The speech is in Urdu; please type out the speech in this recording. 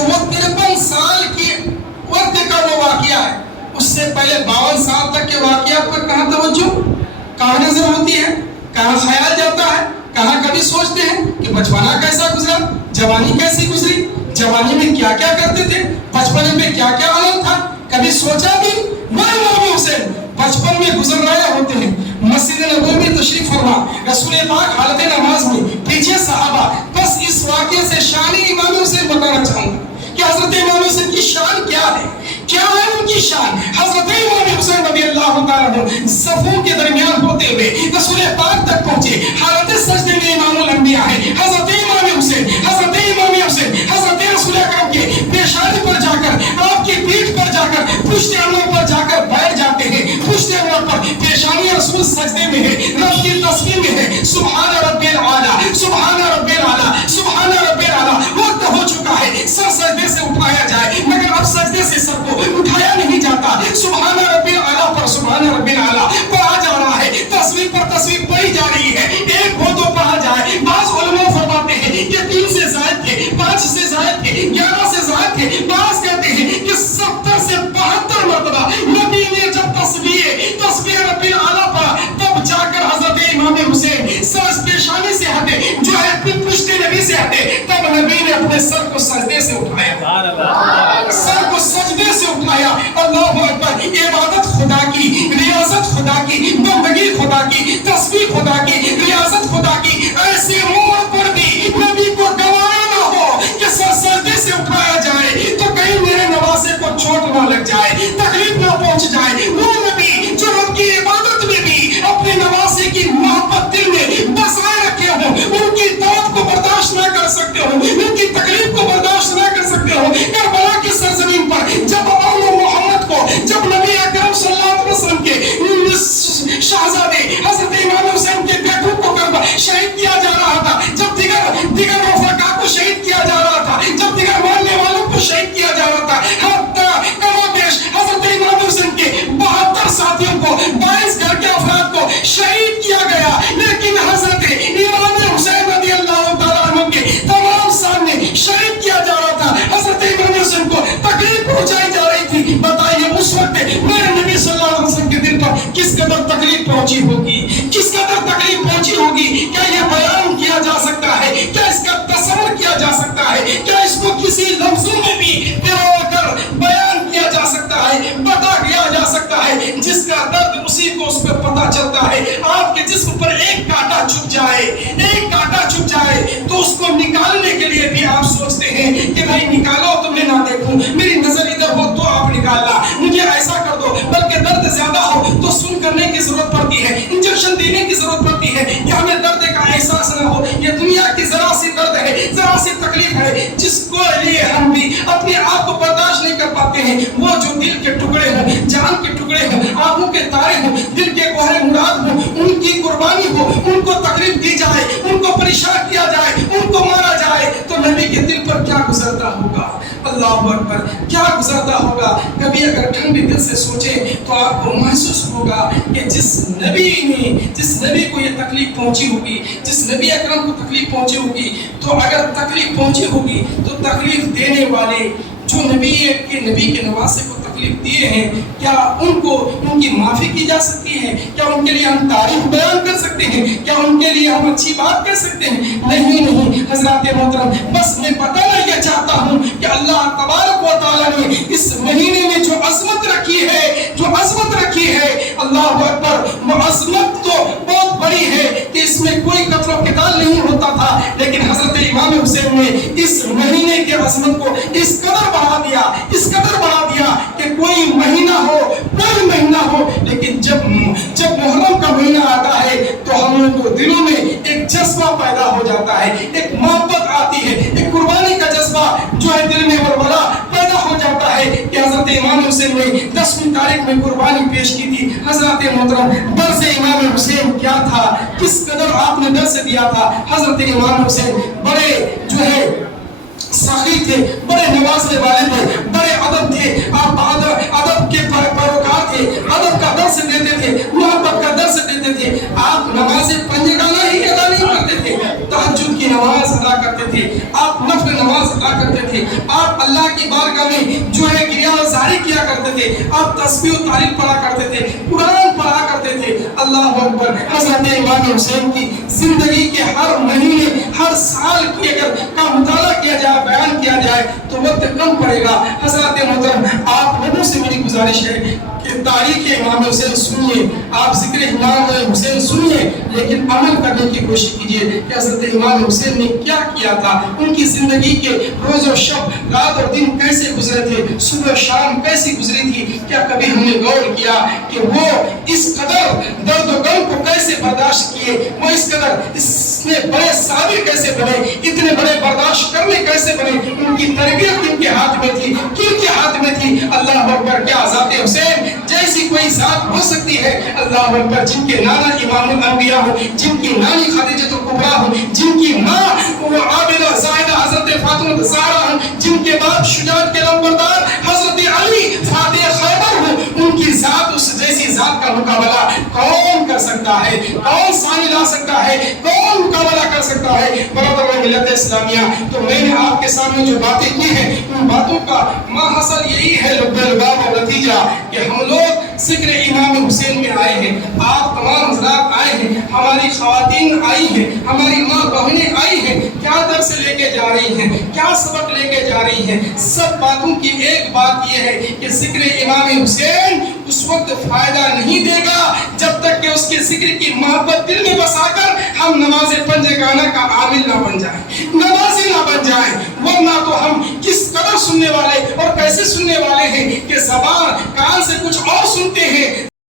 تو وہ 53 سال کی وقت کا وہ واقعہ ہے. اس سے پہلے 52 سال تک کے واقعات پر کہاں توجہ، کہاں نظر ہوتی ہے، کہاں خیال جاتا ہے، کہاں کبھی سوچتے ہیں کہ بچپنا کیسا گزرا، جوانی کیسی گزری، جوانی میں کیا کیا کرتے تھے، بچپنے میں کیا کیا عمل تھا، کبھی سوچا بھی؟ میرے امام حسین بچپن میں گزر رہے ہوتے ہیں، مسجد نبوی میں تشریف فرما، رسول پاک حالت نماز میں، پیچھے صحابہ. بس اس واقعے سے شان امام حسین بتانا چاہوں گا کہ حضرت امام حسین کی شان کیا ہے، کیا ہے ان کی شان. حضرت امام حسین رضی اللہ تعالیٰ عنہ صفوں کے درمیان ہوتے ہوئے رسول پاک تک پہنچے، حالت سجدے میں امام الانبیاء ہے حضرت امام حسین. حضرت امام حسین حضرت رسول اکرم کے پیشانی پر جا کر، آپ کی پیٹھ پر جا کر، پشت انور پر جا کر بیٹھ جاتے ہیں. پشت انور پر پیشانی رسول سجدے میں ہے، رب کی تسبیح میں ہے. سبحان رب الاعلی، سبحان رب الاعلی، سبحان رب الاعلی. وقت ہو چکا ہے سر سجدے سے اٹھایا جائے، مگر اب سجدے سے سر کو اٹھایا نہیں جاتا. سبحان رب الاعلی پر سبحان رب الاعلی پڑھا جا رہا ہے، تصویر پر تصویر پڑھی جا رہی ہے. ایک ہو تو پڑھا جائے. بعض علماء فرماتے ہیں کہ 3 سے زائد تھے، 5 سے زائد تھے، 11 سے زائد تھے. بعض کہتے ہیں کہ 70 سے 72 مرتبہ نبی نے جب تصویر رب الاعلی پڑھا، تب جا کر حضرت امام حسین سر پیشانی سے ہٹے، جو ہے پشت نبی سے ہٹے. تب نبی نے اپنے سر کو سجدے سے اٹھایا، سر کو سجدے سے اٹھایا. اللہ اکبر. عبادت خدا کی، ریاضت خدا کی، بندگی خدا کی، تسبیح خدا کی، ریاضت خدا کی. ایسے موڑ پر بھی نبی کو گوارا نہ ہو کہ سر سجدے سے اٹھایا جائے تو کہیں میرے نواسے کو چوٹ نہ لگ جائے، تکلیف نہ پہنچ جائے. وہ نبی جو رب کی عبادت میں بھی اپنے نواسے کی محبت دل میں بسائے رکھے ہوں، ان کی داد کو برداشت نہ کر سکتے ہو، ان کی تکلیف کو برداشت نہ کر سکتے ہو. کربلا کی سرزمین پر جب محمد کو، جب نبی اکرم صلی اللہ علیہ وسلم کے شہزادے حضرت امام حسین کے بیٹوں کو شہید کیا جا رہا تھا، جب دیگر رفقا کو شہید کیا جا رہا تھا، جب دیگر ماننے والوں کو شہید کیا جا رہا تھا، حضرت امام حسین کے 72 ساتھیوں کو، 22 گھر کے افراد کو شہید کیا گیا. لیکن حضرت امام حسین رضی اللہ تعالیٰ عنہ کے تمام سامنے شہید کیا جا رہا تھا. حضرت امام حسین کو تکلیف پہنچائی جا رہی تھی. بتائیے اس وقت میرے نبی صلی اللہ علیہ وسلم کے دل پر کس قدر تکلیف پہنچی ہوگی، کس قدر تکلیف پہنچی ہوگی. کیا یہ بیان کیا جا سکتا ہے؟ کیا اس کا تصور کیا جا سکتا ہے؟ کیا اس کو کسی لفظوں میں بھی پرو کر بیان کیا جا سکتا ہے، بتا دیا جا سکتا ہے؟ جس کا درد اسی کو اس پر پتا چلتا ہے. آپ کے جسم پر ایک کانٹا چھپ جائے، ایک کانٹا چھپ جائے تو اس کو نکالنے کے لیے بھی آپ سوچتے ہیں کہ بھائی نکالو تو میں نہ دیکھوں، میری نظر ادھر ہو تو آپ نکالنا، مجھے ایسا کر دو. بلکہ درد زیادہ ہو تو سن کرنے کی ضرورت پڑتی ہے، انجیکشن دینے کی ضرورت پڑتی ہے کہ ہمیں درد کا احساس نہ ہو. یہ دنیا کی ذرا سی درد ہے، ذرا سی تکلیف ہے جس کو لیے ہم بھی اپنے آپ کو برداشت نہیں کر پاتے ہیں. وہ جو دل کے ٹکڑے ہیں، جان کے ٹکڑے ہیں، آنکھوں کے تارے ہیں، دل کے گوہر مراد ہوں، ان کی قربانی ہو، ان کو تکلیف دی جائے، ان کو پریشان کیا جائے، ان کو مارا جائے تو نبی کے دل پر کیا گزرتا ہوگا؟ اللہ اکبر. کیا گزرتا ہوگا؟ کبھی اگر ٹھنڈے دل سے سوچیں تو آپ کو محسوس ہوگا کہ جس نبی کو یہ تکلیف پہنچی ہوگی، جس نبی اکرم کو تکلیف پہنچی ہوگی، تو اگر تکلیف پہنچی ہوگی تو تکلیف دینے والے جو نبی کے نواسے کو تکلیف دیے ہیں، کیا ان کی معافی کی جا سکتی ہے؟ کیا ان کے لیے ہم تعریف بیان کر سکتے ہیں؟ کیا ان کے لیے ہم اچھی بات کر سکتے ہیں؟ نہیں حضرات محترم. بس میں بتانا یہ چاہتا ہوں کہ اللہ تبارک و تعالیٰ نے اس مہینے میں جو عظمت رکھی ہے، اللہ اکبر. وہ عظمت تو بہت بڑی ہے کہ اس میں کوئی قتل و قتال نہیں ہوتا تھا، لیکن حضرت امام حسین نے اس مہینے کے عظمت کو اس قدر بڑھا دیا کہ کوئی مہینہ ہو لیکن جب محرم کا مہینہ آتا ہے تو ہم لوگوں کو دلوں میں ایک جذبہ پیدا ہو جاتا ہے، ایک محبت آتی ہے، ایک قربانی کا جذبہ جو ہے دل میں ورولہ پیدا ہو جاتا ہے کہ حضرت امام حسین نے 10ویں تاریخ میں قربانی پیش کی تھی. حضرت محترم درس امام حسین کیا تھا؟ کس قدر آپ نے درس دیا تھا؟ حضرت امام حسین بڑے جو ہے سخی تھے، بڑے نوازنے والے تھے، بڑے ادب تھے. آپ ادب کے پیروکار تھے، ادب کا درس دیتے تھے، محبت کا درس درس دیتے تھے. آپ نماز پنجگانہ ہی ادا نہیں کرتے تھے, تہجد کی نماز ادا کرتے تھے, آپ نفل نماز ادا کرتے تھے, آپ اللہ کی بارگاہ میں جو ہے گریہ زاری کیا کرتے تھے, آپ تسبیح و تحلیل پڑھا کرتے تھے, قرآن پڑھا کرتے تھے. اللہ اکبر. حضرت امام حسین کی زندگی کے ہر مہینے ہر سال کی اگر کا مطالعہ کیا جائے, بیان کیا جائے تو وقت کم پڑے گا. حضرات محترم, آپ لوگوں سے میری گزارش ہے کہ تاریخ امام حسین سنیے, آپ ذکر امام حسین سنیے, لیکن عمل کرنے کی کوشش کیجیے کہ حضرت امام حسین نے کیا کیا تھا, ان کی زندگی کے روز و شب, رات اور دن کیسے گزرے تھے, صبح و شام کیسی گزری تھی. کیا کبھی ہم نے غور کیا کہ وہ اس قدر درد و غم کو کیسے برداشت کیے, وہ اس قدر اتنے بڑے صابر کیسے بنے, اتنے بڑے برداشت کرنے کیسے بنے. ان کی تربیت کن کے ہاتھ میں تھی, کن کے ہاتھ میں تھی. اللہ اکبر. کیا ذات حسین جیسی کوئی ذات ہو سکتی ہے؟ اللہ اکبر. جن کے نانا امام الانبیاء ہو, جن کی نانی خدیجہ الکبریٰ ہو, جن کی ماں وہ عابدہ زاہدہ حضرت فاطمہ الزہرا ہو, جن کے باپ شجاعت کے نمبردار حضرت علی فاتح خیبر ہو, ان کی ذات, اس جیسی ذات کا مقابلہ کون کر سکتا ہے؟ کون ثانی لا سکتا ہے؟ کون مقابلہ کر سکتا ہے؟ برادر ملت اسلامیہ, تو میں نے آپ کے سامنے جو باتیں کی ہیں, ان باتوں کا ماحصل یہی ہے, لباب اور نتیجہ, کہ ہم لوگ ذکر امام حسین میں آئے ہیں. آپ تمام حضرات آئے ہیں, ہماری خواتین آئی ہیں, ہماری ماں بہنیں آئی ہیں. کیا درس لے کے جا رہی ہیں, کیا سبق لے کے جا رہی ہیں؟ سب باتوں کی ایک بات یہ ہے کہ ذکر امام حسین اس وقت فائدہ نہیں دے گا جب تک کہ اس کے ذکر کی محبت دل میں بسا کر ہم نماز پنجگانہ کا عامل نہ بن جائیں, نمازی نہ بن جائیں. ورنہ تو ہم کس قدر سننے والے اور کیسے سننے والے ہیں کہ زبان کان سے کچھ اور سنتے ہیں,